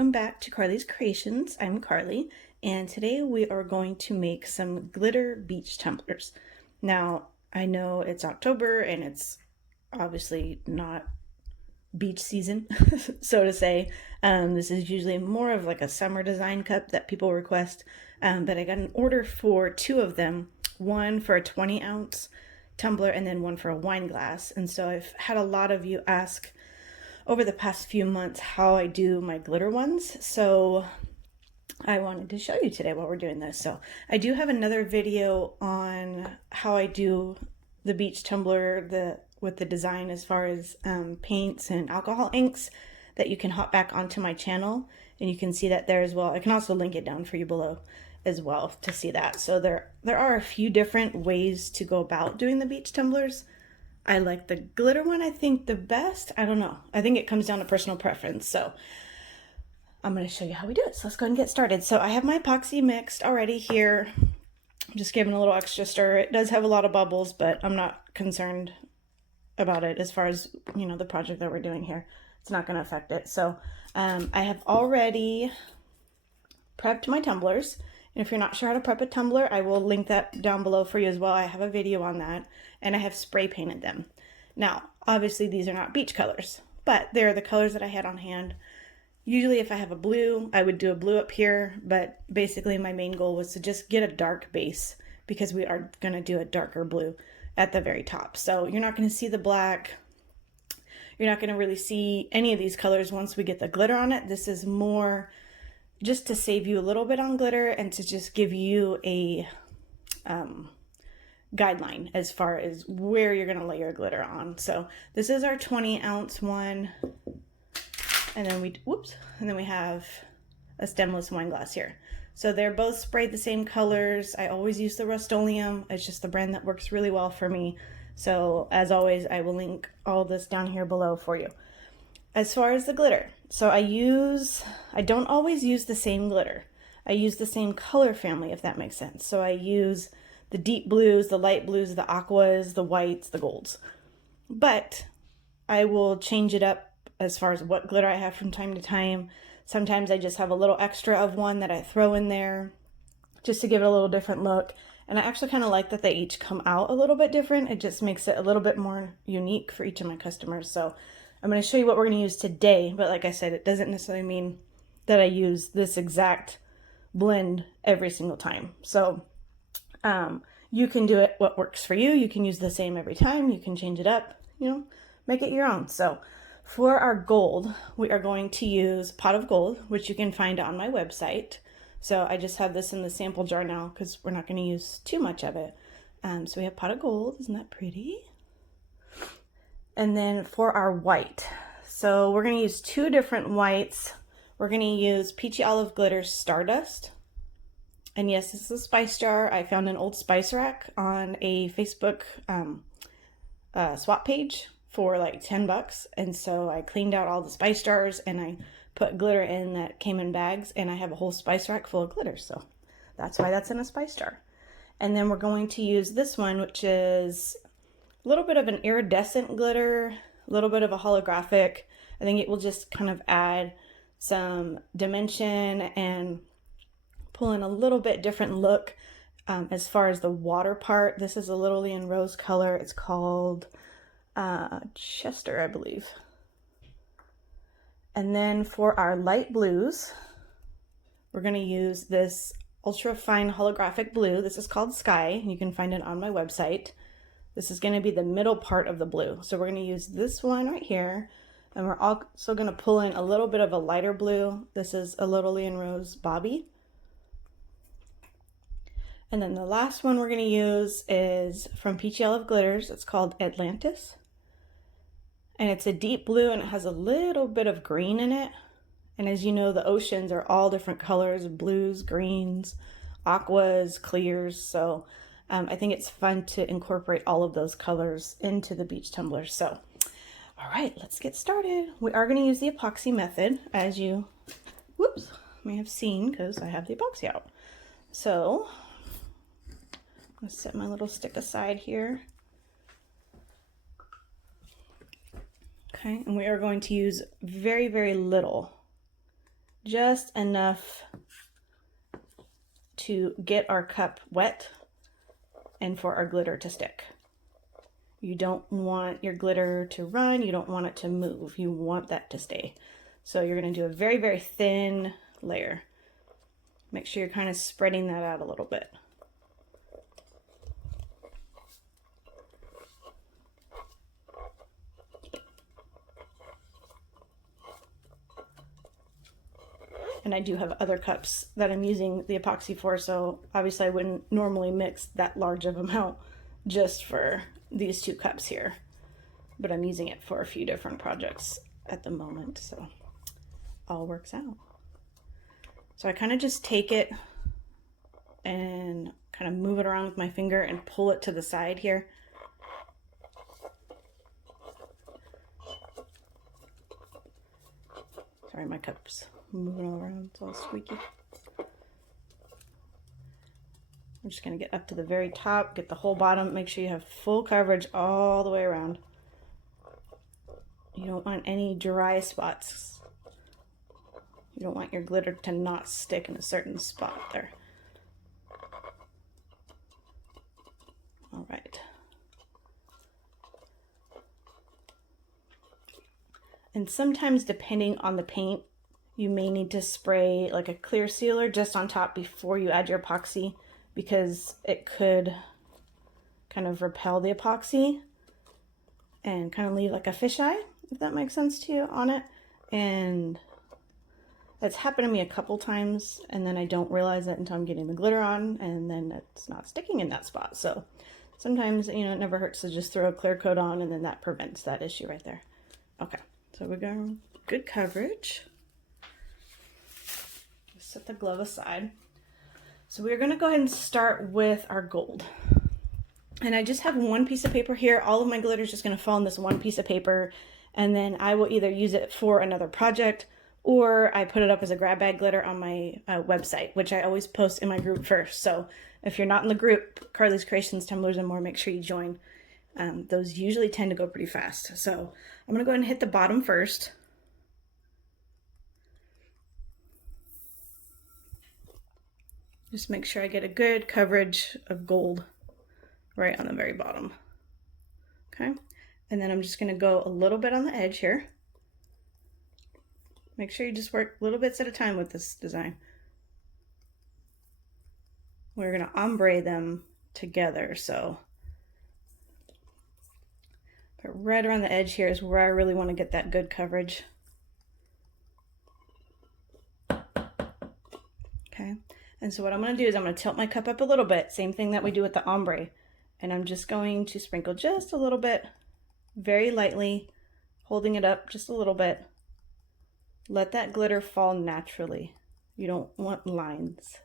welcome back to Carly's Creations. I'm Carly, and today we are going to make some glitter beach tumblers. Now, I know it's October and it's obviously not beach season, so to say. This is usually more of like a summer design cup that people request, but I got an order for two of them, one for a 20-ounce tumbler and then one for a wine glass. And so I've had a lot of you ask over the past few months how I do my glitter ones, so I wanted to show you today while we're doing this. So I do have another video on how I do the beach tumbler with the design as far as paints and alcohol inks that you can hop back onto my channel, and you can see that there as well. I can also link it down for you below as well to see that. So there are a few different ways to go about doing the beach tumblers. I like the glitter one, I think, the best. I don't know. I think it comes down to personal preference. So I'm going to show you how we do it. So let's go ahead and get started. So I have my epoxy mixed already here. I'm just giving a little extra stir. It does have a lot of bubbles, but I'm not concerned about it as far as, you know, the project that we're doing here. It's not going to affect it. So I have already prepped my tumblers. And if you're not sure how to prep a tumbler, I will link that down below for you as well. I have a video on that, and I have spray painted them. Now, obviously these are not beach colors, but they're the colors that I had on hand. Usually if I have a blue, I would do a blue up here, but basically my main goal was to just get a dark base because we are going to do a darker blue at the very top. So you're not going to see the black. You're not going to really see any of these colors once we get the glitter on it. This is more just to save you a little bit on glitter and to just give you a guideline as far as where you're going to lay your glitter on. So this is our 20-ounce one, and then we have a stemless wine glass here. So they're both sprayed the same colors. I always use the Rust-Oleum. It's just the brand that works really well for me. So as always, I will link all this down here below for you. As far as the glitter, so I don't always use the same glitter. I use the same color family, if that makes sense. So I use the deep blues, the light blues, the aquas, the whites, the golds. But I will change it up as far as what glitter I have from time to time. Sometimes I just have a little extra of one that I throw in there just to give it a little different look. And I actually kind of like that they each come out a little bit different. It just makes it a little bit more unique for each of my customers. So I'm going to show you what we're going to use today, but like I said, it doesn't necessarily mean that I use this exact blend every single time. So you can do it what works for you. You can use the same every time. You can change it up, you know, make it your own. So for our gold, we are going to use Pot of Gold, which you can find on my website. So I just have this in the sample jar now because we're not going to use too much of it. So we have Pot of Gold. Isn't that pretty? And then for our white, so we're going to use two different whites. We're going to use Peachy Olive Glitter Stardust. And yes, this is a spice jar. I found an old spice rack on a Facebook swap page for like 10 bucks. And so I cleaned out all the spice jars and I put glitter in that came in bags, and I have a whole spice rack full of glitter. So that's why that's in a spice jar. And then we're going to use this one, which is a little bit of an iridescent glitter, a little bit of a holographic. I think it will just kind of add some dimension and pull in a little bit different look as far as the water part. This is a Lily and Rose color. It's called Chester, I believe. And then for our light blues, we're going to use this ultra fine holographic blue. This is called Sky. You can find it on my website. This is going to be the middle part of the blue. So we're going to use this one right here. And we're also going to pull in a little bit of a lighter blue. This is a Lily and Rose Bobby. And then the last one we're going to use is from Peachy Olive Glitters. It's called Atlantis. And it's a deep blue and it has a little bit of green in it. And as you know, the oceans are all different colors, blues, greens, aquas, clears. So I think it's fun to incorporate all of those colors into the beach tumblers. So, all right, let's get started. We are going to use the epoxy method, as you, may have seen, because I have the epoxy out. So, I'm going to set my little stick aside here. Okay, and we are going to use very, very little just enough to get our cup wet and for our glitter to stick. You don't want your glitter to run, you don't want it to move, you want that to stay. So you're going to do a very, very thin layer. Make sure you're kind of spreading that out a little bit. And I do have other cups that I'm using the epoxy for, so obviously I wouldn't normally mix that large of amount just for these 2 cups here. But I'm using it for a few different projects at the moment, so all works out. So I kind of just take it and kind of move it around with my finger and pull it to the side here. Sorry, my cup's moving all around, it's all squeaky. I'm just going to get up to the very top, get the whole bottom, make sure you have full coverage all the way around. You don't want any dry spots. You don't want your glitter to not stick in a certain spot there. All right. And sometimes, depending on the paint, you may need to spray like a clear sealer just on top before you add your epoxy, because it could kind of repel the epoxy and kind of leave like a fisheye, if that makes sense to you, on it. And that's happened to me a couple times, and then I don't realize it until I'm getting the glitter on, and then it's not sticking in that spot. So sometimes, you know, it never hurts to just throw a clear coat on, and then that prevents that issue right there. Okay, so we got good coverage. Just set the glove aside. So we're going to go ahead and start with our gold. And I just have one piece of paper here. All of my glitter is just going to fall on this one piece of paper, and then I will either use it for another project, or I put it up as a grab bag glitter on my website, which I always post in my group first. So if you're not in the group, Carly's Creations, Tumblers, and More, make sure you join. Those usually tend to go pretty fast. So I'm going to go ahead and hit the bottom first. Just make sure I get a good coverage of gold right on the very bottom. Okay, and then I'm just going to go a little bit on the edge here. Make sure you just work little bits at a time with this design. We're going to ombre them together, so but right around the edge here is where I really want to get that good coverage. Okay, and so what I'm going to do is I'm going to tilt my cup up a little bit, same thing that we do with the ombre, and I'm just going to sprinkle just a little bit, very lightly, holding it up just a little bit. Let that glitter fall naturally. You don't want lines,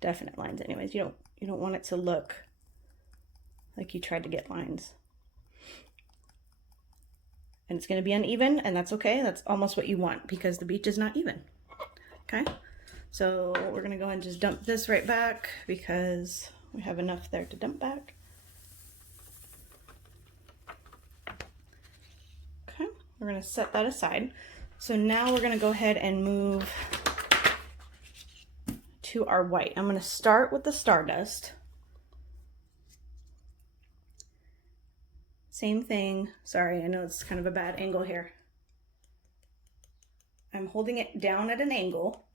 definite lines anyways. You don't want it to look like you tried to get lines. And it's going to be uneven, and that's okay. That's almost what you want, because the beach is not even. Okay, so we're going to go ahead and just dump this right back, because we have enough there to dump back. Okay, we're going to set that aside. So now we're going to go ahead and move to our white. I'm going to start with the Stardust. Same thing. Sorry, I know it's kind of a bad angle here. I'm holding it down at an angle,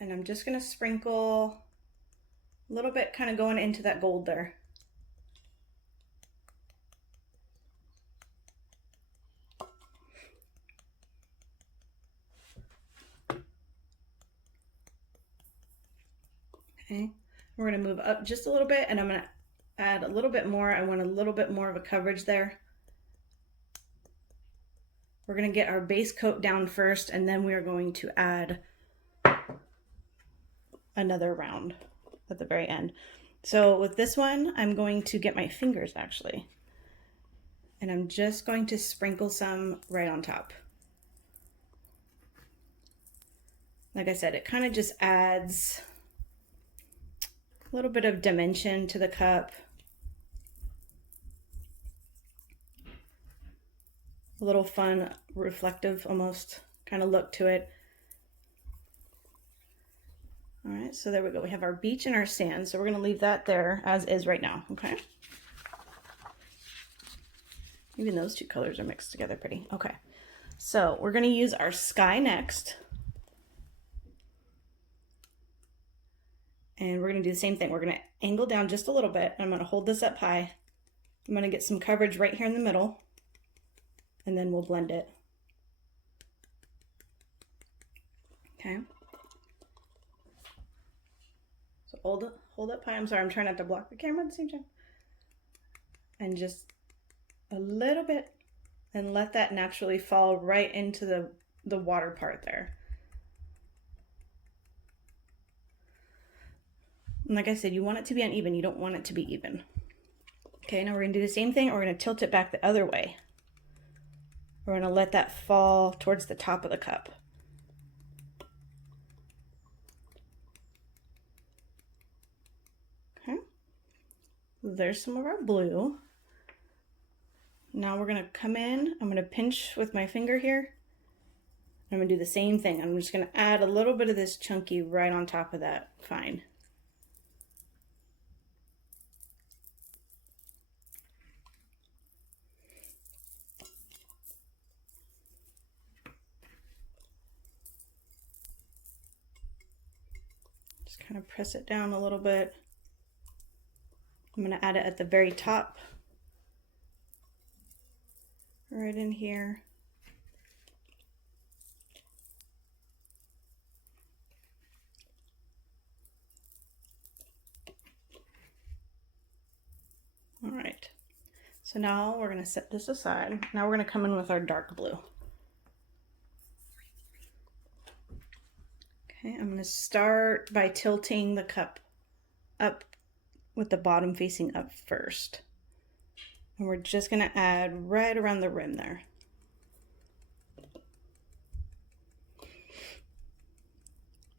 and I'm just going to sprinkle a little bit, kind of going into that gold there. Okay, we're going to move up just a little bit, and I'm going to add a little bit more. I want a little bit more of a coverage there. We're going to get our base coat down first, and then we are going to add another round at the very end. So with this one, I'm going to get my fingers actually, and I'm just going to sprinkle some right on top. Like I said, it kind of just adds a little bit of dimension to the cup. A little fun, reflective almost kind of look to it. All right, so there we go. We have our beach and our sand. So we're gonna leave that there as is right now, okay? Even those two colors are mixed together pretty. Okay, so we're gonna use our sky next. And we're gonna do the same thing. We're gonna angle down just a little bit. I'm gonna hold this up high. I'm gonna get some coverage right here in the middle, and then we'll blend it. Okay. So hold up high. I'm sorry, I'm trying not to block the camera at the same time. And just a little bit, and let that naturally fall right into the water part there. And like I said, you want it to be uneven. You don't want it to be even. Okay, now we're gonna do the same thing. We're gonna tilt it back the other way. We're gonna let that fall towards the top of the cup. Okay, there's some of our blue. Now we're gonna come in, I'm gonna pinch with my finger here. I'm gonna do the same thing. I'm just gonna add a little bit of this chunky right on top of that fine. Just kind of press it down a little bit. I'm gonna add it at the very top. Right in here. All right, so now we're gonna set this aside. Now we're gonna come in with our dark blue. Okay, I'm gonna start by tilting the cup up with the bottom facing up first. And we're just gonna add right around the rim there.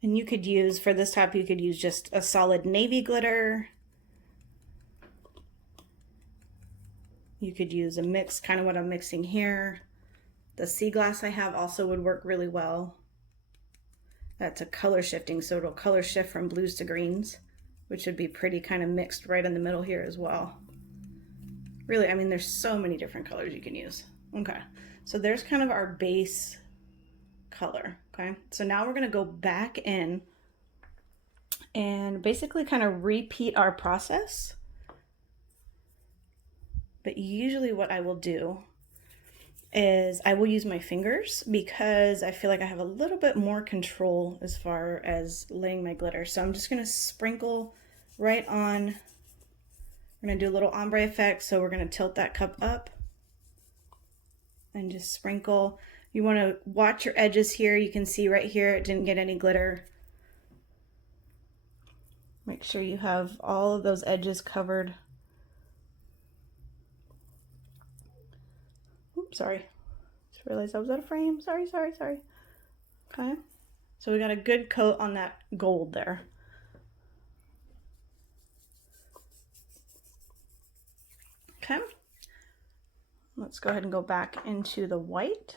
And you could use, for this top, you could use just a solid navy glitter. You could use a mix, kind of what I'm mixing here. The sea glass I have also would work really well. That's a color shifting, so it'll color shift from blues to greens, which would be pretty kind of mixed right in the middle here as well. Really, I mean, there's so many different colors you can use. Okay, so there's kind of our base color, okay? So now we're gonna go back in and basically kind of repeat our process. But usually what I will do is I will use my fingers because I feel like I have a little bit more control as far as laying my glitter. So I'm just gonna sprinkle right on. We're gonna do a little ombre effect. So we're gonna tilt that cup up and just sprinkle. You wanna watch your edges here. You can see right here, it didn't get any glitter. Make sure you have all of those edges covered. Oops, sorry. Just realized I was out of frame. Sorry. Okay. So we got a good coat on that gold there. Okay. Let's go ahead and go back into the white.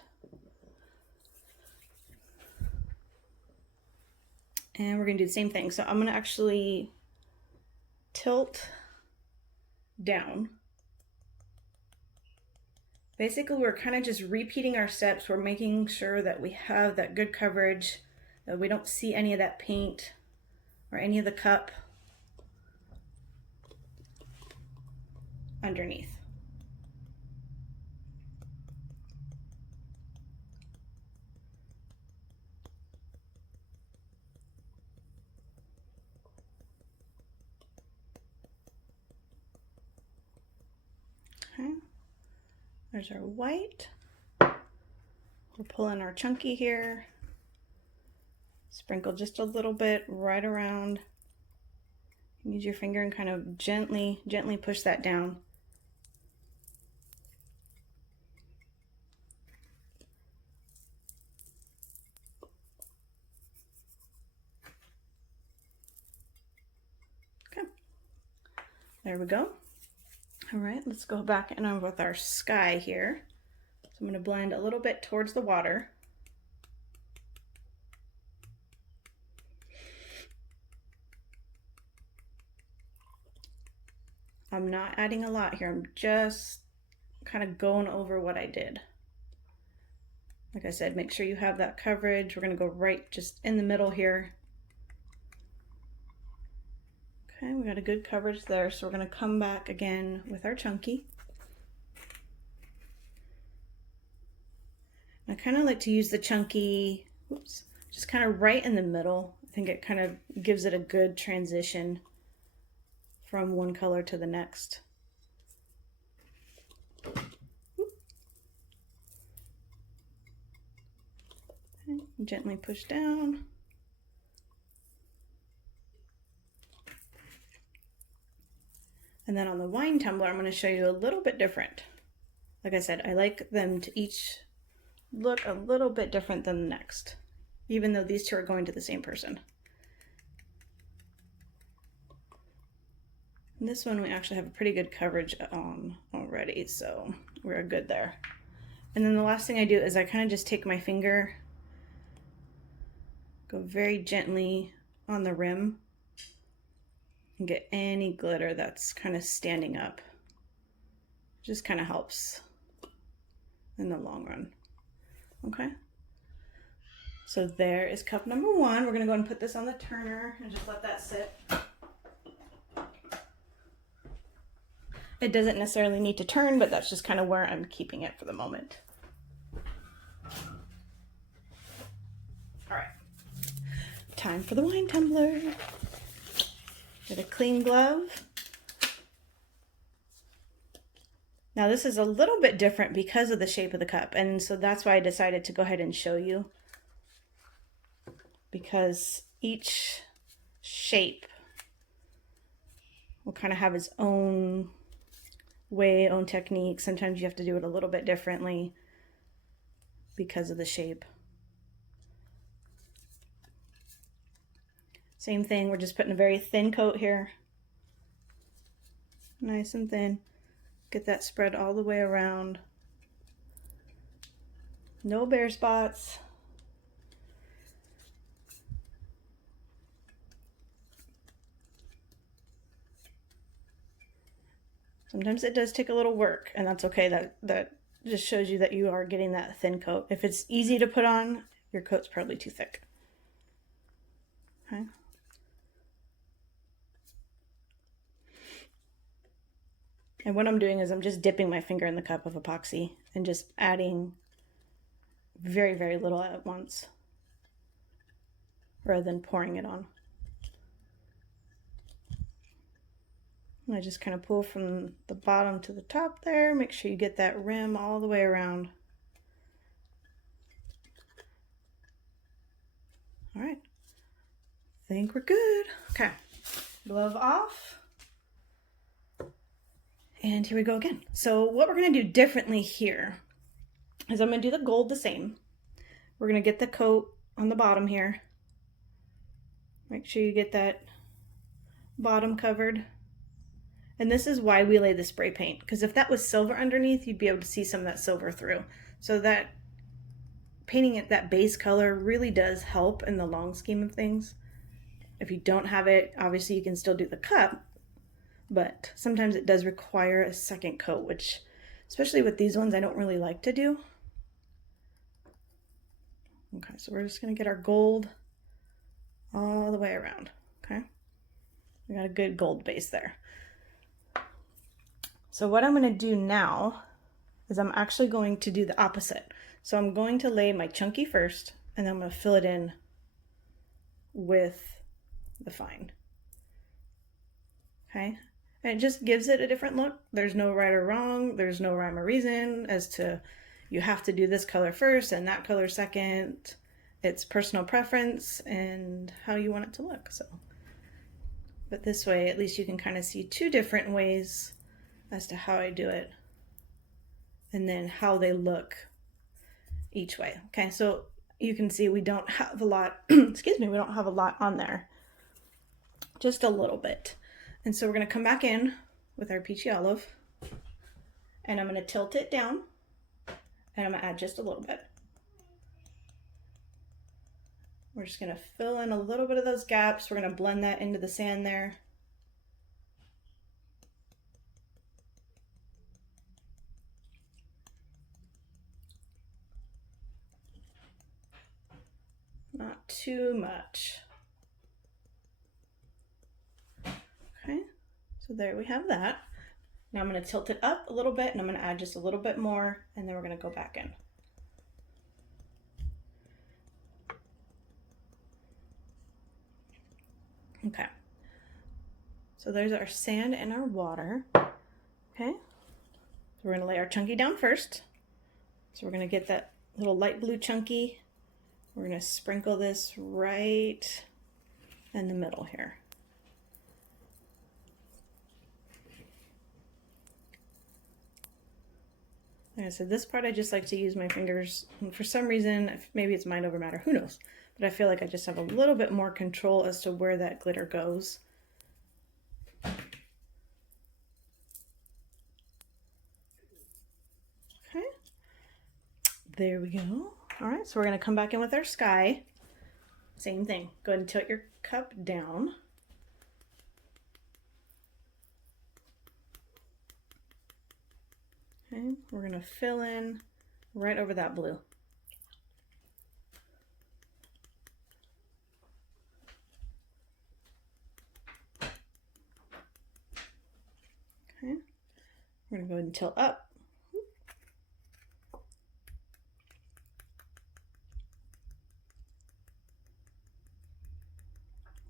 And we're gonna do the same thing. So I'm gonna actually tilt down. Basically, we're kind of just repeating our steps. We're making sure that we have that good coverage, that we don't see any of that paint or any of the cup underneath. Okay. There's our white. We're pulling our chunky here. Sprinkle just a little bit right around. Use your finger and kind of gently push that down. Okay. There we go. All right, let's go back in with our sky here. So I'm going to blend a little bit towards the water. I'm not adding a lot here. I'm just kind of going over what I did. Like I said, make sure you have that coverage. We're going to go right just in the middle here. Okay, we got a good coverage there. So we're going to come back again with our chunky. I kind of like to use the chunky, whoops, just kind of right in the middle. I think it kind of gives it a good transition from one color to the next. Okay, gently push down. And then on the wine tumbler, I'm going to show you a little bit different. Like I said, I like them to each look a little bit different than the next, even though these two are going to the same person. And this one we actually have a pretty good coverage on already, so we're good there. And then the last thing I do is I kind of just take my finger, go very gently on the rim, and get any glitter that's kind of standing up. Just kind of helps in the long run. Okay, so there is cup number one. We're gonna go and put this on the turner and just let that sit. It doesn't necessarily need to turn, but that's just kind of where I'm keeping it for the moment. All right, time for the wine tumbler. Get a clean glove. Now this is a little bit different because of the shape of the cup, and so that's why I decided to go ahead and show you, because each shape will kind of have its own way, own technique. Sometimes you have to do it a little bit differently because of the shape. Same thing, we're just putting a very thin coat here. Nice and thin. Get that spread all the way around. No bare spots. Sometimes it does take a little work, and that's okay. That just shows you that you are getting that thin coat. If it's easy to put on, your coat's probably too thick. Okay. And what I'm doing is I'm just dipping my finger in the cup of epoxy and just adding very, very little at once rather than pouring it on. And I just kind of pull from the bottom to the top there. Make sure you get that rim all the way around. All right, I think we're good. Okay, glove off. And here we go again. So what we're gonna do differently here is I'm gonna do the gold the same. We're gonna get the coat on the bottom here. Make sure you get that bottom covered. And this is why we lay the spray paint, because if that was silver underneath, you'd be able to see some of that silver through. So that painting it that base color really does help in the long scheme of things. If you don't have it, obviously you can still do the cup, but sometimes it does require a second coat, which, especially with these ones, I don't really like to do. Okay, so we're just gonna get our gold all the way around, okay? We got a good gold base there. So what I'm gonna do now is I'm actually going to do the opposite. So I'm going to lay my chunky first, and then I'm gonna fill it in with the fine, okay? And it just gives it a different look. There's no right or wrong. There's no rhyme or reason as to you have to do this color first and that color second. It's personal preference and how you want it to look. So, but this way, at least you can kind of see two different ways as to how I do it and then how they look each way. Okay, so you can see we don't have a lot, excuse me, we don't have a lot on there. Just a little bit. And so we're going to come back in with our peachy olive, and I'm going to tilt it down, and I'm going to add just a little bit. We're just going to fill in a little bit of those gaps. We're going to blend that into the sand there. not too much. Okay, so there we have that. Now I'm going to tilt it up a little bit and I'm going to add just a little bit more and then we're going to go back in. Okay, so there's our sand and our water. Okay, so we're going to lay our chunky down first. So we're going to get that little light blue chunky. We're going to sprinkle this right in the middle here. Like I said, this part I just like to use my fingers. And for some reason, maybe it's mind over matter, who knows? But I feel like I just have a little bit more control as to where that glitter goes. Okay, there we go. All right, so we're going to come back in with our sky. Same thing. Go ahead and tilt your cup down. Okay, we're going to fill in right over that blue. Okay, we're going to go ahead and tilt up.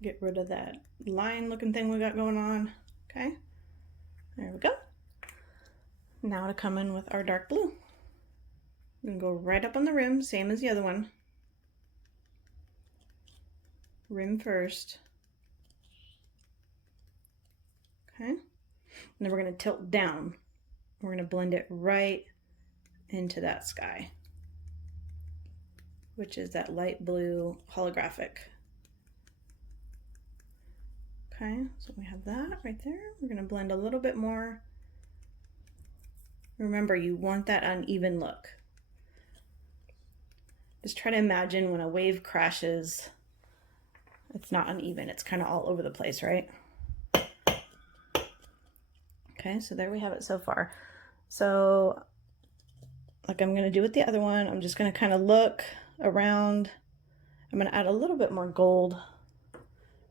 Get rid of that line looking thing we got going on. Okay, there we go. Now to come in with our dark blue. I'm going to go right up on the rim, same as the other one. Rim first. Okay, and then we're going to tilt down. We're going to blend it right into that sky, which is that light blue holographic. Okay, so we have that right there. We're going to blend a little bit more. Remember, you want that uneven look. Just try to imagine when a wave crashes, it's not uneven. It's kind of all over the place, right? Okay, so there we have it so far. So, like I'm going to do with the other one, I'm just going to kind of look around. I'm going to add a little bit more gold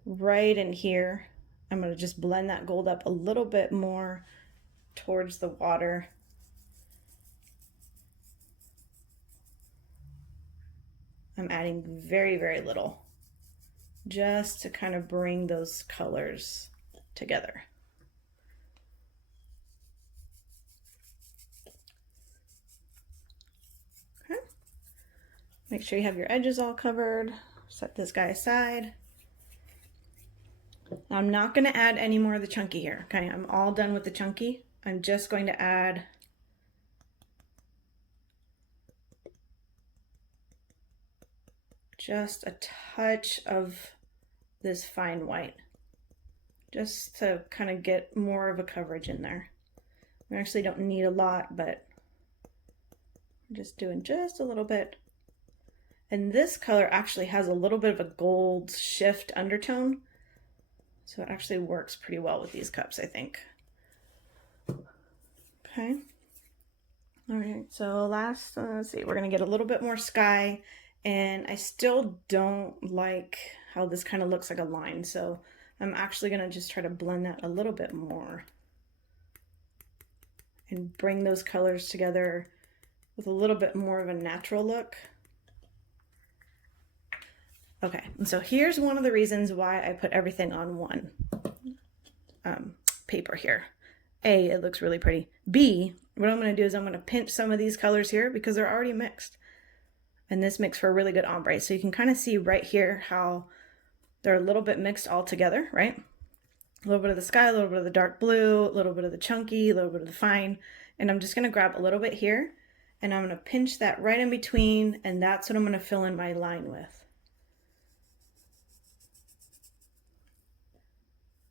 right in here. I'm going to just blend that gold up a little bit more towards the water. I'm adding very, very little, just to kind of bring those colors together. Okay. Make sure you have your edges all covered. Set this guy aside. I'm not going to add any more of the chunky here. Okay, I'm all done with the chunky. I'm just going to add just a touch of this fine white, just to kind of get more of a coverage in there. We actually don't need a lot, but I'm just doing just a little bit. And this color actually has a little bit of a gold shift undertone, so it actually works pretty well with these cups, I think. Okay. All right, so last, let's see, we're gonna get a little bit more sky, and I still don't like how this kind of looks like a line, so I'm actually gonna just try to blend that a little bit more and bring those colors together with a little bit more of a natural look. Okay, and so here's one of the reasons why I put everything on one paper here. A, it looks really pretty. B, what I'm going to do is I'm going to pinch some of these colors here because they're already mixed. And this makes for a really good ombre. So you can kind of see right here how they're a little bit mixed all together, right? A little bit of the sky, a little bit of the dark blue, a little bit of the chunky, a little bit of the fine. And I'm just going to grab a little bit here and I'm going to pinch that right in between, and that's what I'm going to fill in my line with.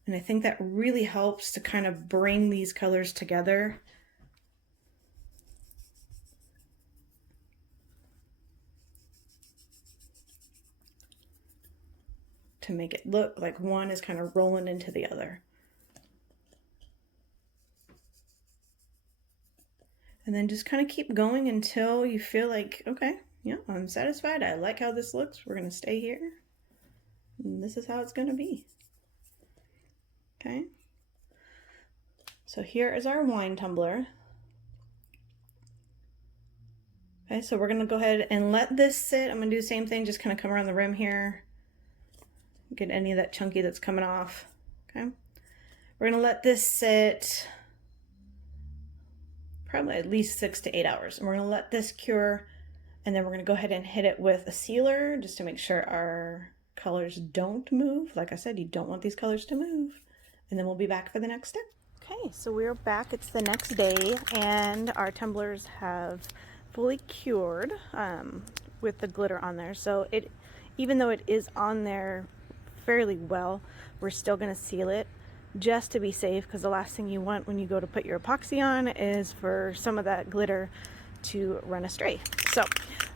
And I think that really helps to kind of bring these colors together. To make it look like one is kind of rolling into the other. And then just kind of keep going until you feel like, okay, yeah, I'm satisfied. I like how this looks. We're going to stay here. And this is how it's going to be. Okay. So here is our wine tumbler. Okay, so we're going to go ahead and let this sit. I'm going to do the same thing, just kind of come around the rim here. Get any of that chunky that's coming off. Okay. We're going to let this sit probably at least 6 to 8 hours. And we're going to let this cure, and then we're going to go ahead and hit it with a sealer just to make sure our colors don't move. Like I said, you don't want these colors to move. And then we'll be back for the next step. Okay, so we're back. It's the next day, and our tumblers have fully cured with the glitter on there. So even though it is on there fairly well, we're still going to seal it just to be safe, because the last thing you want when you go to put your epoxy on is for some of that glitter to run astray. So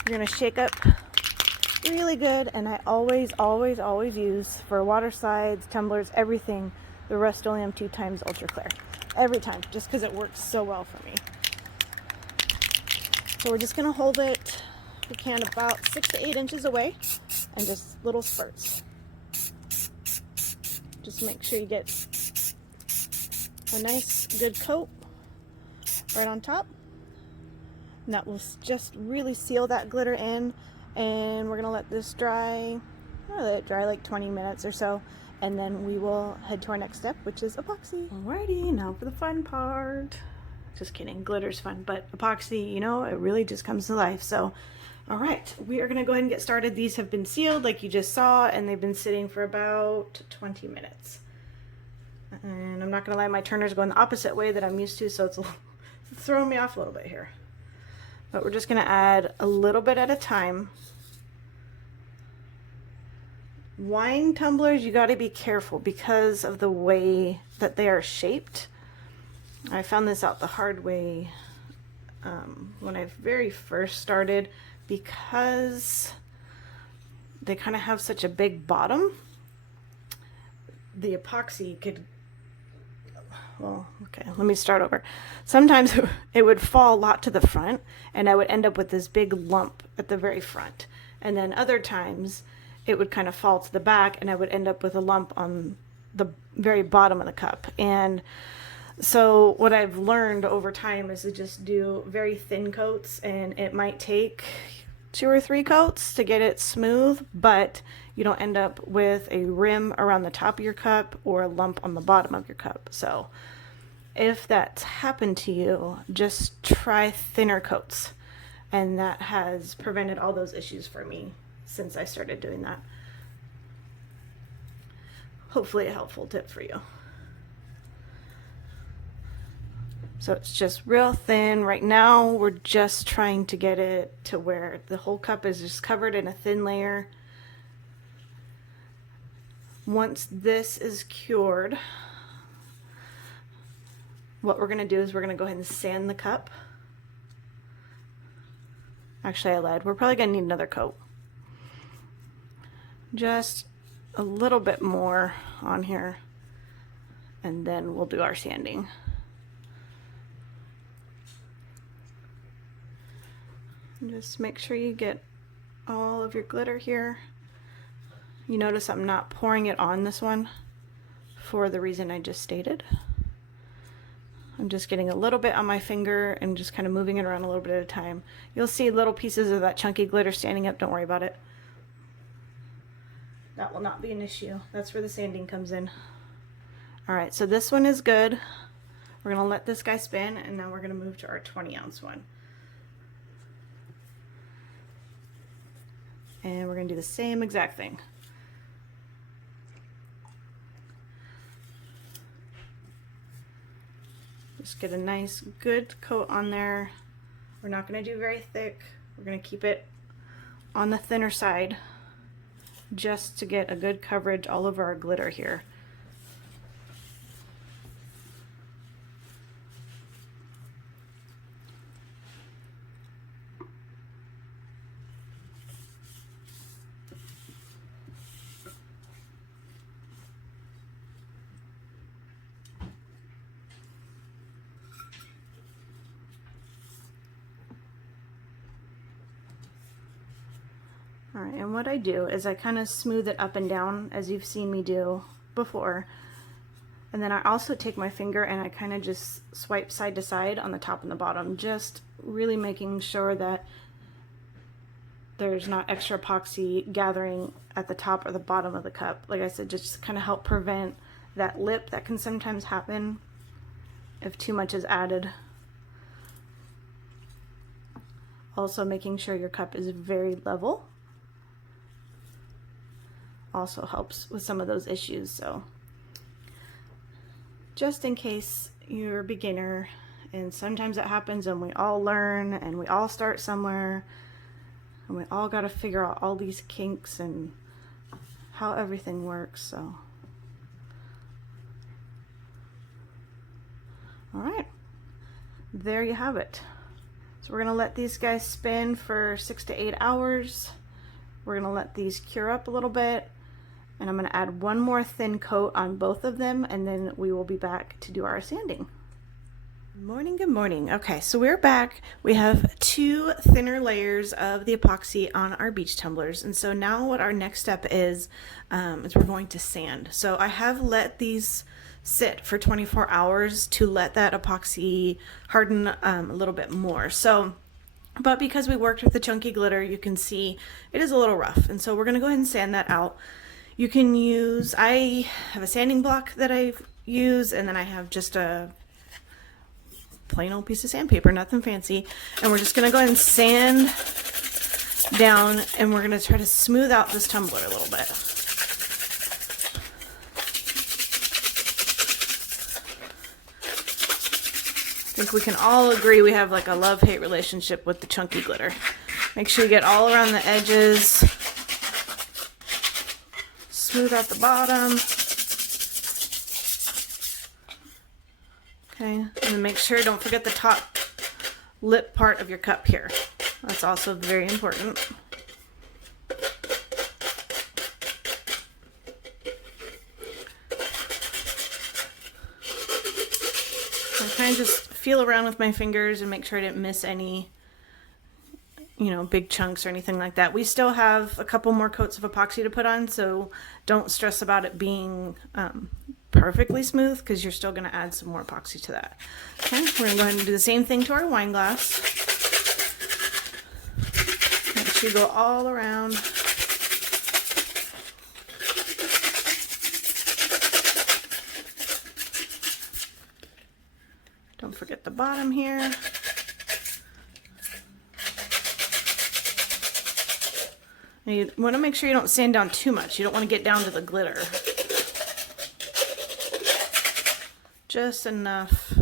you're going to shake up really good, and I always use, for water slides, tumblers, everything, the Rust-Oleum 2 times Ultra Clear. Every time, just because it works so well for me. So we're just going to hold it, if we can, about 6 to 8 inches away, and just little spurts. Just make sure you get a nice good coat right on top. And that will just really seal that glitter in. And we're going to let this dry, let it dry like 20 minutes or so. And then we will head to our next step, which is epoxy. Alrighty, now for the fun part. Just kidding, glitter's fun, but epoxy, you know, it really just comes to life. So, alright, we are going to go ahead and get started. These have been sealed like you just saw, and they've been sitting for about 20 minutes. And I'm not going to lie, my turner's going the opposite way that I'm used to, so it's throwing me off a little bit here. But we're just going to add a little bit at a time. Wine tumblers, you got to be careful because of the way that they are shaped. I found this out the hard way when I very first started, because they kind of have such a big bottom. The epoxy could, well, okay, let me start over. Sometimes it would fall a lot to the front, and I would end up with this big lump at the very front. And then other times it would kind of fall to the back, and I would end up with a lump on the very bottom of the cup. And so what I've learned over time is to just do very thin coats, and it might take 2 or 3 coats to get it smooth, but you don't end up with a rim around the top of your cup or a lump on the bottom of your cup. So if that's happened to you, just try thinner coats, and that has prevented all those issues for me since I started doing that. Hopefully a helpful tip for you. So it's just real thin. Right now we're just trying to get it to where the whole cup is just covered in a thin layer. Once this is cured, what we're going to do is we're going to go ahead and sand the cup. Actually, I lied. We're probably going to need another coat. Just a little bit more on here, and then we'll do our sanding. Just make sure you get all of your glitter here. You notice I'm not pouring it on this one for the reason I just stated. I'm just getting a little bit on my finger and just kind of moving it around a little bit at a time. You'll see little pieces of that chunky glitter standing up. Don't worry about it. That will not be an issue. That's where the sanding comes in. Alright, so this one is good. We're going to let this guy spin, and now we're going to move to our 20-ounce one. And we're going to do the same exact thing. Just get a nice good coat on there. We're not going to do very thick. We're going to keep it on the thinner side just to get a good coverage all over our glitter here. All right, and what I do is I kind of smooth it up and down as you've seen me do before. And then I also take my finger and I kind of just swipe side to side on the top and the bottom, just really making sure that there's not extra epoxy gathering at the top or the bottom of the cup. Like I said, just kind of help prevent that lip that can sometimes happen if too much is added. Also making sure your cup is very level also helps with some of those issues. So just in case you're a beginner, and sometimes it happens and we all learn and we all start somewhere and we all got to figure out all these kinks and how everything works. So all right, there you have it. So we're gonna let these guys spin for 6 to 8 hours. We're gonna let these cure up a little bit, and I'm gonna add one more thin coat on both of them, and then we will be back to do our sanding. Good morning, good morning. Okay, so we're back. We have 2 thinner layers of the epoxy on our beach tumblers, and so now what our next step is we're going to sand. So I have let these sit for 24 hours to let that epoxy harden a little bit more. So, but because we worked with the chunky glitter, you can see it is a little rough, and so we're gonna go ahead and sand that out. You can use, I have a sanding block that I use, and then I have just a plain old piece of sandpaper, nothing fancy. And we're just gonna go ahead and sand down, and we're gonna try to smooth out this tumbler a little bit. I think we can all agree we have like a love-hate relationship with the chunky glitter. Make sure you get all around the edges. Smooth out the bottom. Okay, and then make sure, don't forget the top lip part of your cup here. That's also very important. I kind of just feel around with my fingers and make sure I didn't miss any, you know, big chunks or anything like that. We still have a couple more coats of epoxy to put on, so don't stress about it being perfectly smooth, because you're still going to add some more epoxy to that. Okay, we're going to go ahead and do the same thing to our wine glass. Make sure you go all around. Don't forget the bottom here. And you want to make sure you don't sand down too much. You don't want to get down to the glitter. Just enough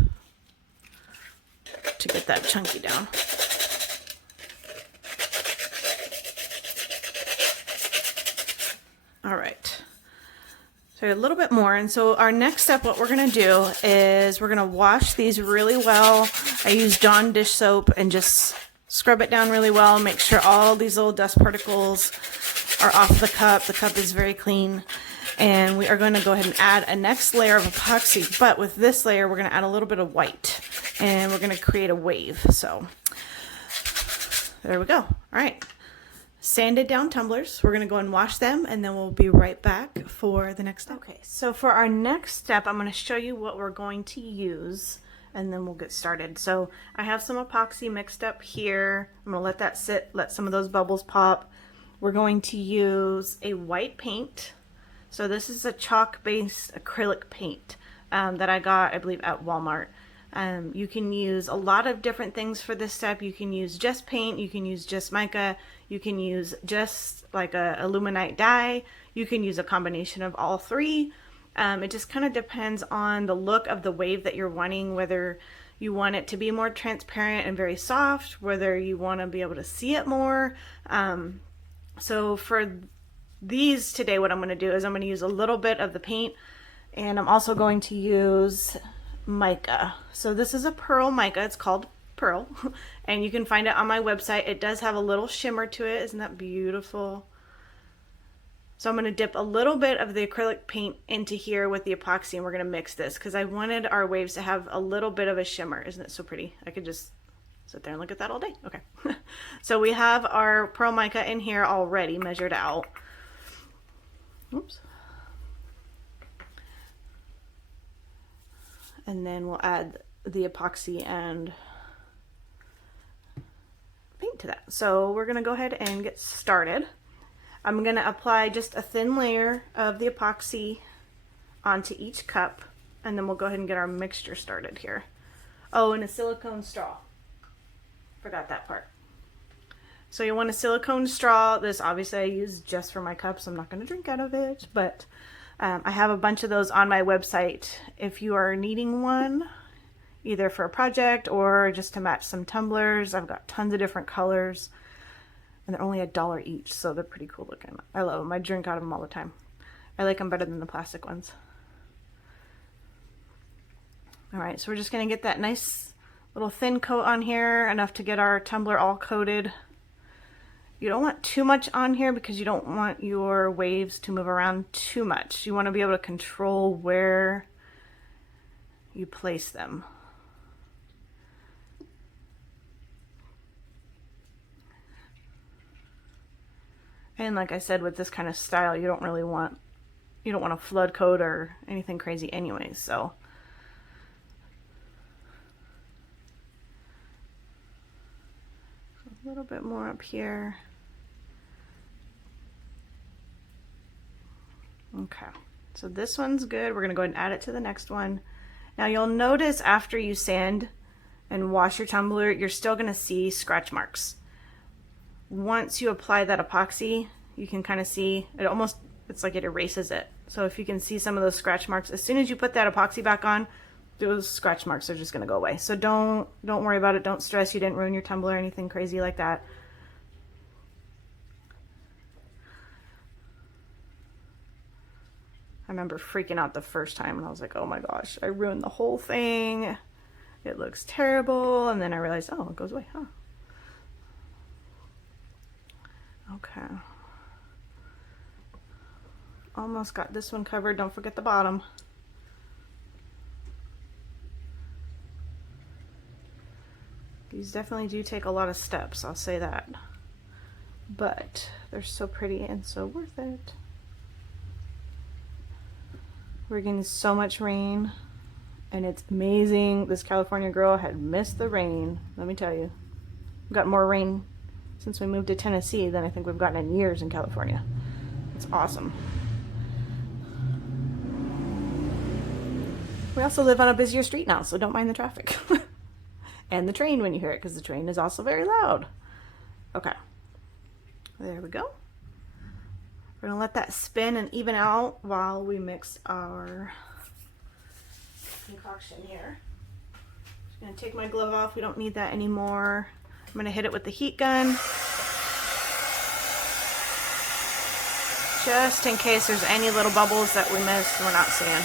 to get that chunky down. All right. So a little bit more. And so our next step, what we're going to do is we're going to wash these really well. I use Dawn dish soap and just scrub it down really well. Make sure all these little dust particles are off the cup. The cup is very clean. And we are going to go ahead and add a next layer of epoxy. But with this layer, we're going to add a little bit of white. And we're going to create a wave. So there we go. All right. Sanded down tumblers. We're going to go and wash them, and then we'll be right back for the next step. Okay, so for our next step, I'm going to show you what we're going to use, and then we'll get started. So I have some epoxy mixed up here. I'm going to let that sit, let some of those bubbles pop. We're going to use a white paint. So this is a chalk-based acrylic paint that I got, I believe, at Walmart. You can use a lot of different things for this step. You can use just paint, you can use just mica, you can use just like a aluminite dye, you can use a combination of all three. It just kind of depends on the look of the wave that you're wanting, whether you want it to be more transparent and very soft, whether you want to be able to see it more. So for these today, what I'm going to do is I'm going to use a little bit of the paint, and I'm also going to use mica. So this is a pearl mica. It's called Pearl, and you can find it on my website. It does have a little shimmer to it. Isn't that beautiful? So I'm going to dip a little bit of the acrylic paint into here with the epoxy, and we're going to mix this because I wanted our waves to have a little bit of a shimmer. Isn't it so pretty? I could just sit there and look at that all day. Okay. So we have our pearl mica in here already measured out. Oops. And then we'll add the epoxy and paint to that. So we're gonna go ahead and get started. I'm gonna apply just a thin layer of the epoxy onto each cup, and then we'll go ahead and get our mixture started here. Oh, and a silicone straw. Forgot that part. So you want a silicone straw. This obviously I use just for my cups. I'm not gonna drink out of it, but I have a bunch of those on my website. If you are needing one, either for a project or just to match some tumblers, I've got tons of different colors, and they're only $1 each, so they're pretty cool looking. I love them. I drink out of them all the time. I like them better than the plastic ones. All right, so we're just gonna get that nice little thin coat on here, enough to get our tumbler all coated. You don't want too much on here because you don't want your waves to move around too much. You want to be able to control where you place them. And like I said, with this kind of style, you don't want a flood coat or anything crazy anyways, so. A little bit more up here. Okay, so this one's good. We're gonna go ahead and add it to the next one. Now you'll notice after you sand and wash your tumbler, you're still gonna see scratch marks. Once you apply that epoxy, you can kind of see it almost, it's like it erases it. So if you can see some of those scratch marks, as soon as you put that epoxy back on, those scratch marks are just gonna go away. So don't worry about it. Don't stress you didn't ruin your tumbler or anything crazy like that. I remember freaking out the first time and I was like, oh my gosh, I ruined the whole thing. It looks terrible. And then I realized, oh, it goes away, huh? Okay. Almost got this one covered. Don't forget the bottom. These definitely do take a lot of steps, I'll say that. But they're so pretty and so worth it. We're getting so much rain and it's amazing. This California girl had missed the rain, let me tell you. We've got more rain since we moved to Tennessee than I think we've gotten in years in California. It's awesome. We also live on a busier street now, so don't mind the traffic. And the train when you hear it, because the train is also very loud. Okay, there we go. We're gonna let that spin and even out while we mix our concoction here. Just gonna take my glove off. We don't need that anymore. I'm gonna hit it with the heat gun, just in case there's any little bubbles that we missed and we're not seeing.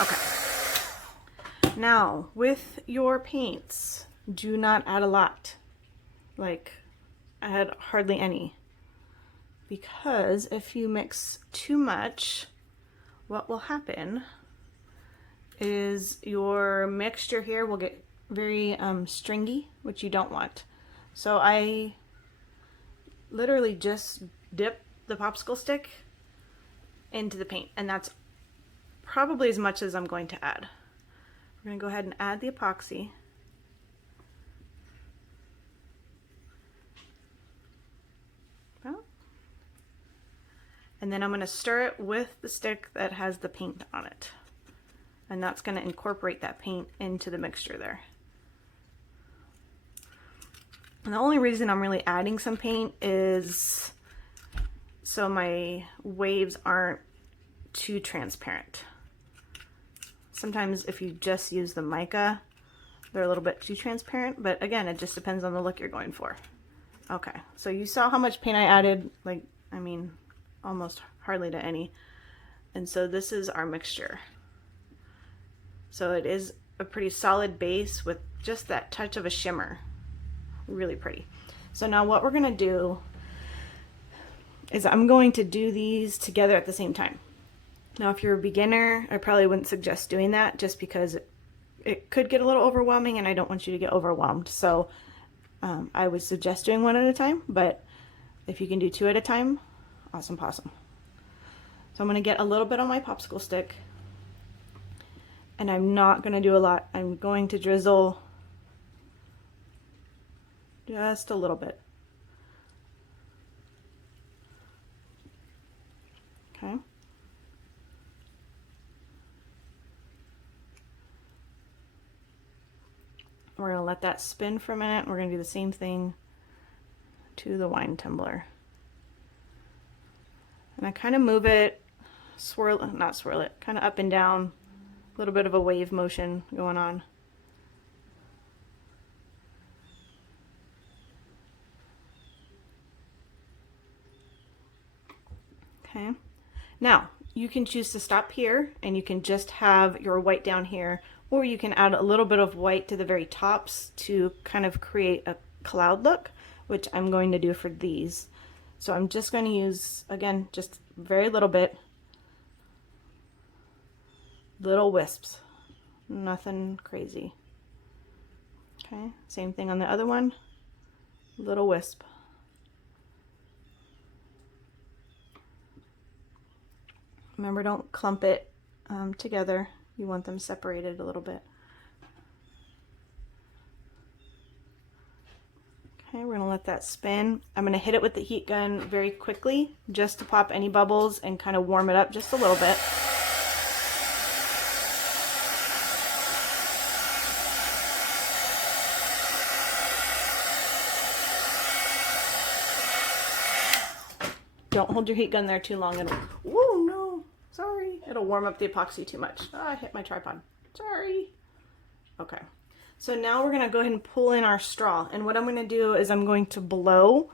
Okay. Now, with your paints, do not add a lot. Like, add hardly any. Because if you mix too much, what will happen is your mixture here will get very stringy, which you don't want. So I literally just dip the popsicle stick into the paint, and that's probably as much as I'm going to add. We're going to go ahead and add the epoxy. And then I'm going to stir it with the stick that has the paint on it. And that's going to incorporate that paint into the mixture there. And the only reason I'm really adding some paint is so my waves aren't too transparent. Sometimes if you just use the mica, they're a little bit too transparent, but again, it just depends on the look you're going for. Okay, so you saw how much paint I added, like, I mean, almost hardly to any. And so this is our mixture. So it is a pretty solid base with just that touch of a shimmer. Really pretty. So now what we're gonna do is I'm going to do these together at the same time. Now, if you're a beginner, I probably wouldn't suggest doing that just because it could get a little overwhelming and I don't want you to get overwhelmed. So I would suggest doing one at a time, but if you can do two at a time, awesome possum. So I'm going to get a little bit on my popsicle stick, and I'm not going to do a lot. I'm going to drizzle just a little bit. Okay. We're going to let that spin for a minute. We're going to do the same thing to the wine tumbler. And I kind of move it, not swirl it, kind of up and down, a little bit of a wave motion going on. Okay. Now, you can choose to stop here and you can just have your white down here, or you can add a little bit of white to the very tops to kind of create a cloud look, which I'm going to do for these. So I'm just going to use, again, just very little bit, little wisps, nothing crazy. Okay, same thing on the other one, little wisp. Remember, don't clump it together. You want them separated a little bit. Okay, we're gonna let that spin. I'm gonna hit it with the heat gun very quickly just to pop any bubbles and kind of warm it up just a little bit. Don't hold your heat gun there too long. It'll, whoa, no, sorry. It'll warm up the epoxy too much. Oh, I hit my tripod. Sorry. Okay. So now we're going to go ahead and pull in our straw. And what I'm going to do is I'm going to blow,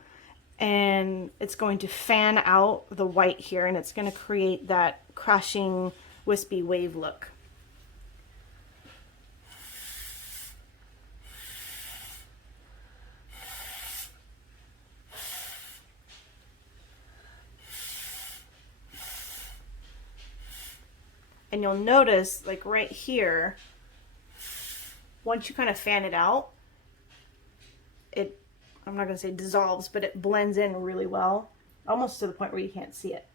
and it's going to fan out the white here, and it's going to create that crashing, wispy wave look. And you'll notice, like right here, once you kind of fan it out, it, I'm not going to say dissolves, but it blends in really well, almost to the point where you can't see it.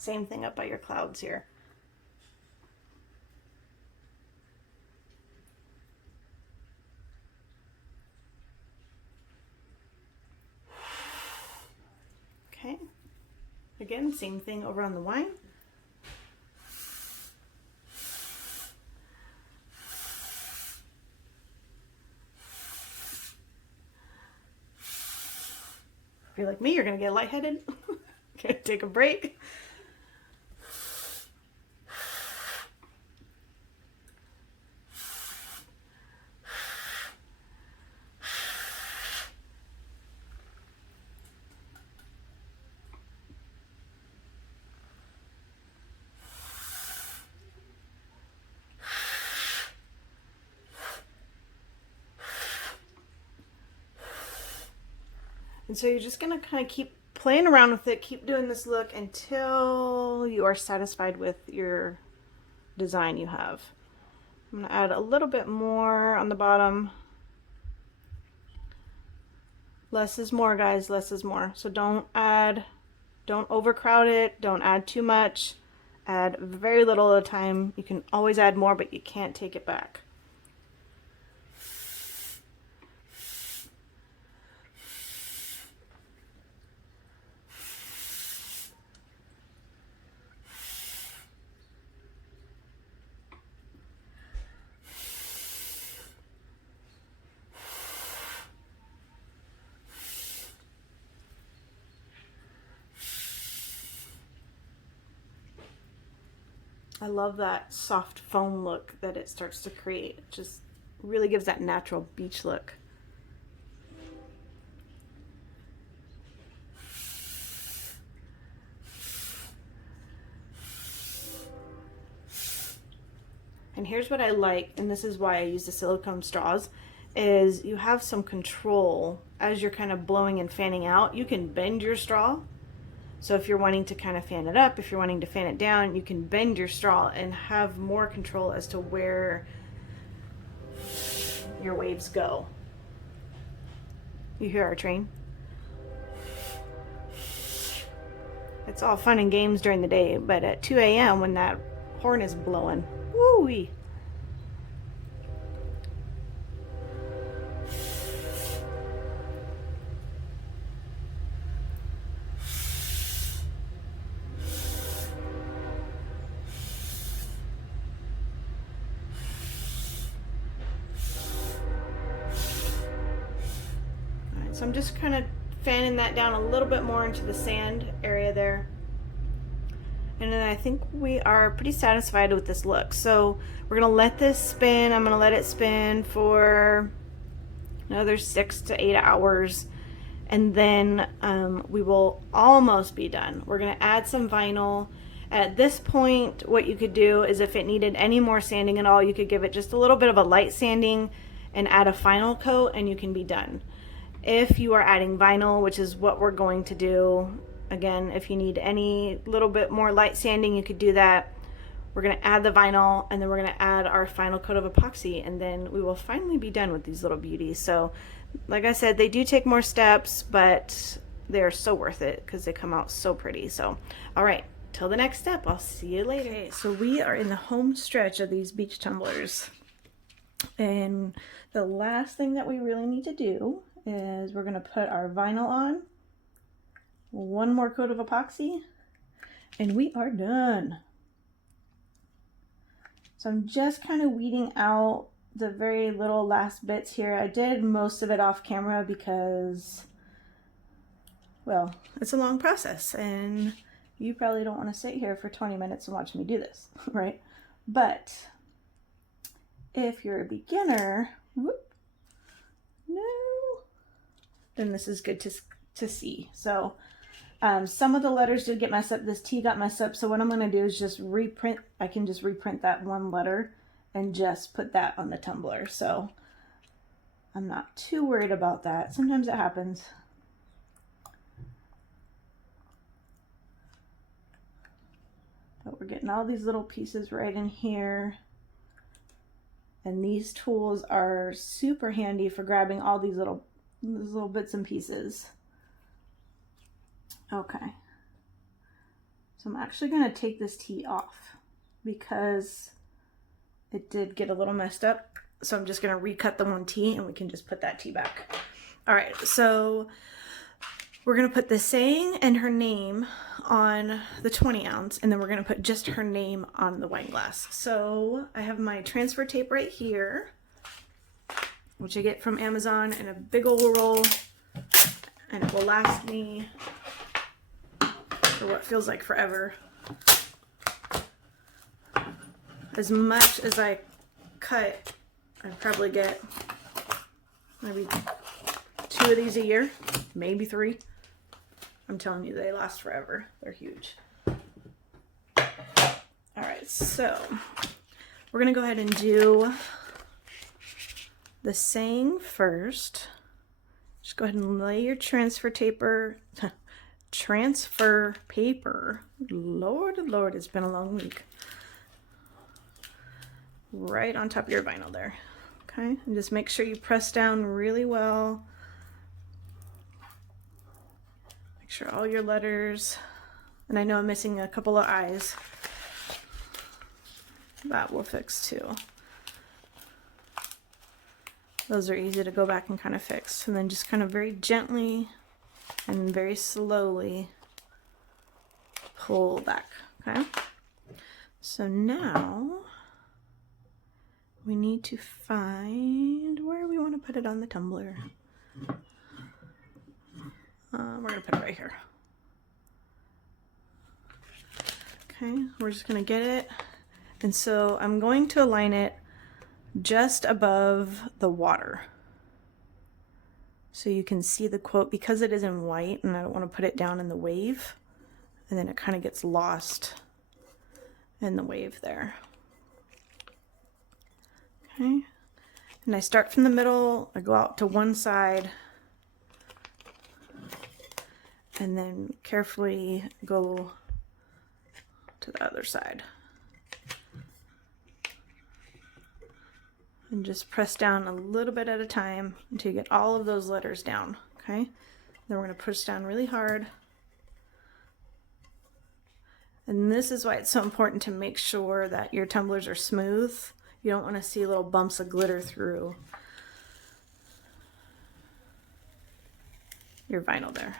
Same thing up by your clouds here. Okay, again, same thing over on the wine. If you're like me, you're gonna get lightheaded. Gonna take a break. And so you're just gonna kind of keep playing around with it, keep doing this look until you are satisfied with your design you have. I'm gonna add a little bit more on the bottom. Less is more, guys, less is more. So don't overcrowd it, don't add too much. Add very little at a time. You can always add more, but you can't take it back. I love that soft foam look that it starts to create. It just really gives that natural beach look. And here's what I like, and this is why I use the silicone straws, is you have some control as you're kind of blowing and fanning out. You can bend your straw. So if you're wanting to kind of fan it up, if you're wanting to fan it down, you can bend your straw and have more control as to where your waves go. You hear our train? It's all fun and games during the day, but at 2 a.m. when that horn is blowing, woo-wee. So I'm just kind of fanning that down a little bit more into the sand area there. And then I think we are pretty satisfied with this look. So we're gonna let this spin. I'm gonna let it spin for another 6 to 8 hours. And then we will almost be done. We're gonna add some vinyl. At this point, what you could do is if it needed any more sanding at all, you could give it just a little bit of a light sanding and add a final coat and you can be done. If you are adding vinyl, which is what we're going to do, again, if you need any little bit more light sanding, you could do that. We're going to add the vinyl and then we're going to add our final coat of epoxy and then we will finally be done with these little beauties. So like I said, they do take more steps, but they're so worth it because they come out so pretty. So, all right, till the next step, I'll see you later. Okay, so we are in the home stretch of these beach tumblers. And the last thing that we really need to do is we're going to put our vinyl on, one more coat of epoxy, and we are done. So I'm just kind of weeding out the very little last bits here. I did most of it off camera because, well, it's a long process and you probably don't want to sit here for 20 minutes and watch me do this, right? But if you're a beginner, whoop, no, then this is good to see. So some of the letters did get messed up. This T got messed up. So what I'm going to do is just reprint. I can just reprint that one letter and just put that on the tumbler. So I'm not too worried about that. Sometimes it happens. But we're getting all these little pieces right in here. And these tools are super handy for grabbing all these little bits and pieces. Okay. So I'm actually going to take this T off because it did get a little messed up. So I'm just going to recut the one T and we can just put that T back. All right. So we're going to put the saying and her name on the 20 ounce and then we're going to put just her name on the wine glass. So I have my transfer tape right here, which I get from Amazon in a big old roll, and it will last me for what feels like forever. As much as I cut, I probably get maybe 2 of these a year, maybe 3. I'm telling you, they last forever. They're huge. All right, so we're gonna go ahead and do the saying first. Just go ahead and lay your transfer paper. Lord, it's been a long week. Right on top of your vinyl there. Okay, and just make sure you press down really well. Make sure all your letters, and I know I'm missing a couple of I's. That will fix too. Those are easy to go back and kind of fix. And then just kind of very gently and very slowly pull back, okay? So now we need to find where we want to put it on the tumbler. We're going to put it right here. Okay, we're just going to get it. And so I'm going to align it just above the water. So you can see the quote, because it is in white and I don't want to put it down in the wave. And then it kind of gets lost in the wave there. Okay, and I start from the middle, I go out to one side, and then carefully go to the other side. And just press down a little bit at a time until you get all of those letters down, okay? Then we're going to push down really hard. And this is why it's so important to make sure that your tumblers are smooth. You don't want to see little bumps of glitter through your vinyl there.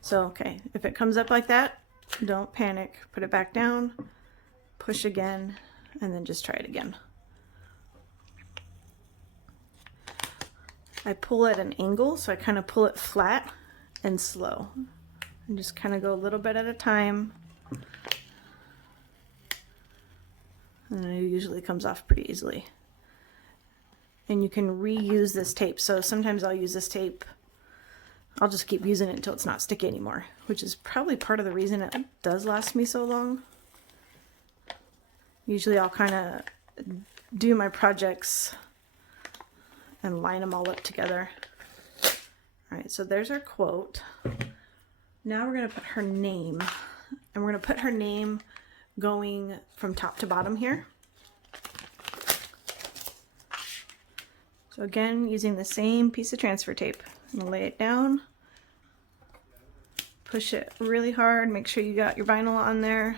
So, okay, if it comes up like that, don't panic. Put it back down, push again, and then just try it again. I pull at an angle, so I kind of pull it flat and slow. And just kind of go a little bit at a time. And it usually comes off pretty easily. And you can reuse this tape. So sometimes I'll use this tape. I'll just keep using it until it's not sticky anymore, which is probably part of the reason it does last me so long. Usually I'll kind of do my projects and line them all up together. All right, so there's our quote. Now we're gonna put her name, and we're gonna put her name going from top to bottom here. So again, using the same piece of transfer tape. I'm gonna lay it down, push it really hard, make sure you got your vinyl on there.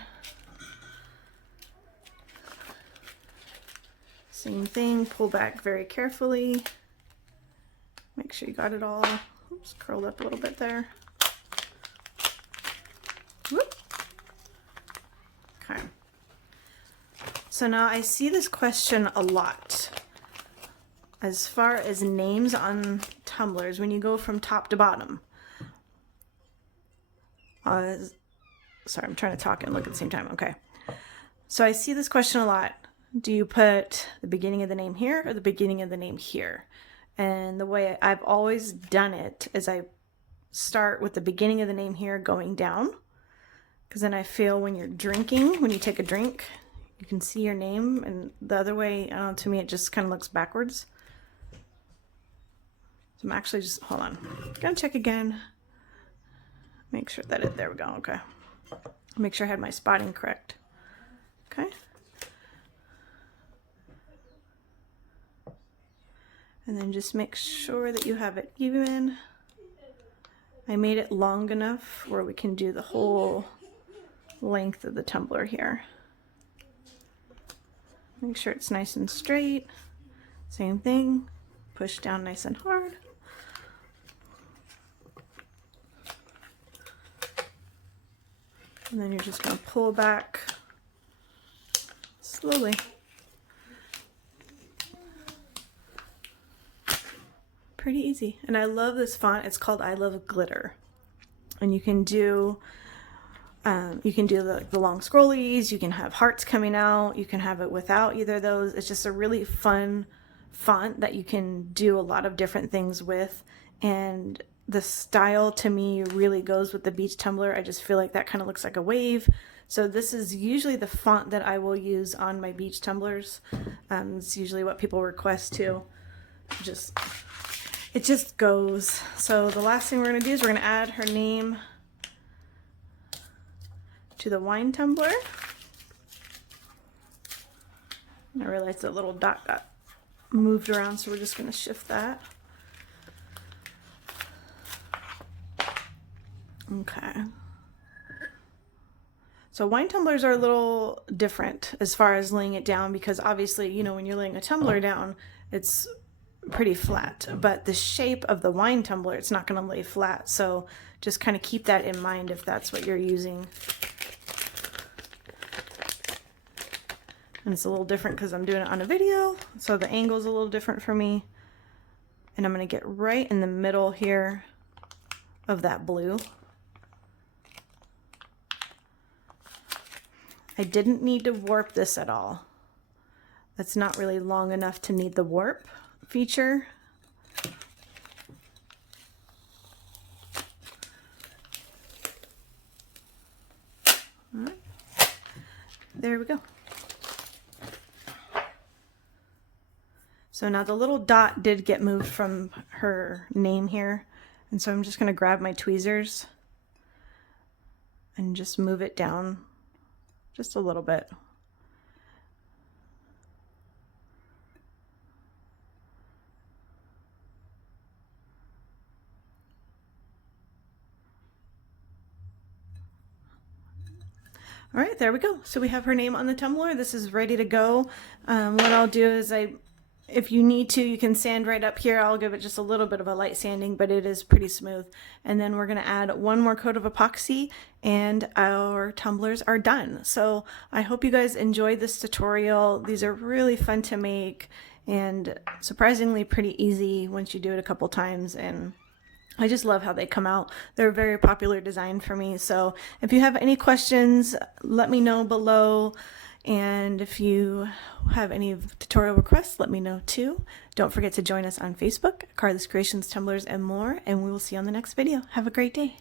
Same thing, pull back very carefully. Make sure you got it all. Oops, curled up a little bit there. Whoop. Okay. So now I see this question a lot. As far as names on tumblers, when you go from top to bottom. Sorry, I'm trying to talk and look at the same time. Okay. So I see this question a lot. Do you put the beginning of the name here or the beginning of the name here? And the way I've always done it is I start with the beginning of the name here going down. Because then I feel when you're drinking, when you take a drink, you can see your name. And the other way, I don't know, to me it just kind of looks backwards. So I'm actually just, hold on. Gonna check again. Make sure that there we go, okay. Make sure I had my spotting correct. Okay. And then just make sure that you have it even. I made it long enough where we can do the whole length of the tumbler here. Make sure it's nice and straight. Same thing, push down nice and hard. And then you're just gonna pull back slowly. Pretty easy. And I love this font. It's called I Love Glitter. And you can do the long scrollies, you can have hearts coming out, you can have it without either of those. It's just a really fun font that you can do a lot of different things with. And the style to me really goes with the beach tumbler. I just feel like that kind of looks like a wave. So this is usually the font that I will use on my beach tumblers. It's usually what people request too. It just goes. So the last thing we're going to do is we're going to add her name to the wine tumbler. I realized that little dot got moved around, so we're just going to shift that. Okay. So wine tumblers are a little different as far as laying it down, because obviously, you know, when you're laying a tumbler down, it's pretty flat, but the shape of the wine tumbler, it's not going to lay flat. So just kind of keep that in mind if that's what you're using. And it's a little different because I'm doing it on a video, so the angle is a little different for me. And I'm going to get right in the middle here of that blue. I didn't need to warp this at all. That's not really long enough to need the warp feature. All right. There we go. So now the little dot did get moved from her name here. And so I'm just going to grab my tweezers and just move it down just a little bit. All right, there we go. So we have her name on the tumbler. This is ready to go. What I'll do is if you need to, you can sand right up here. I'll give it just a little bit of a light sanding, but it is pretty smooth. And then we're gonna add one more coat of epoxy and our tumblers are done. So I hope you guys enjoyed this tutorial. These are really fun to make and surprisingly pretty easy once you do it a couple times, and I just love how they come out. They're a very popular design for me. So if you have any questions, let me know below. And if you have any tutorial requests, let me know too. Don't forget to join us on Facebook, Carly's Creations, Tumblers, and more. And we will see you on the next video. Have a great day.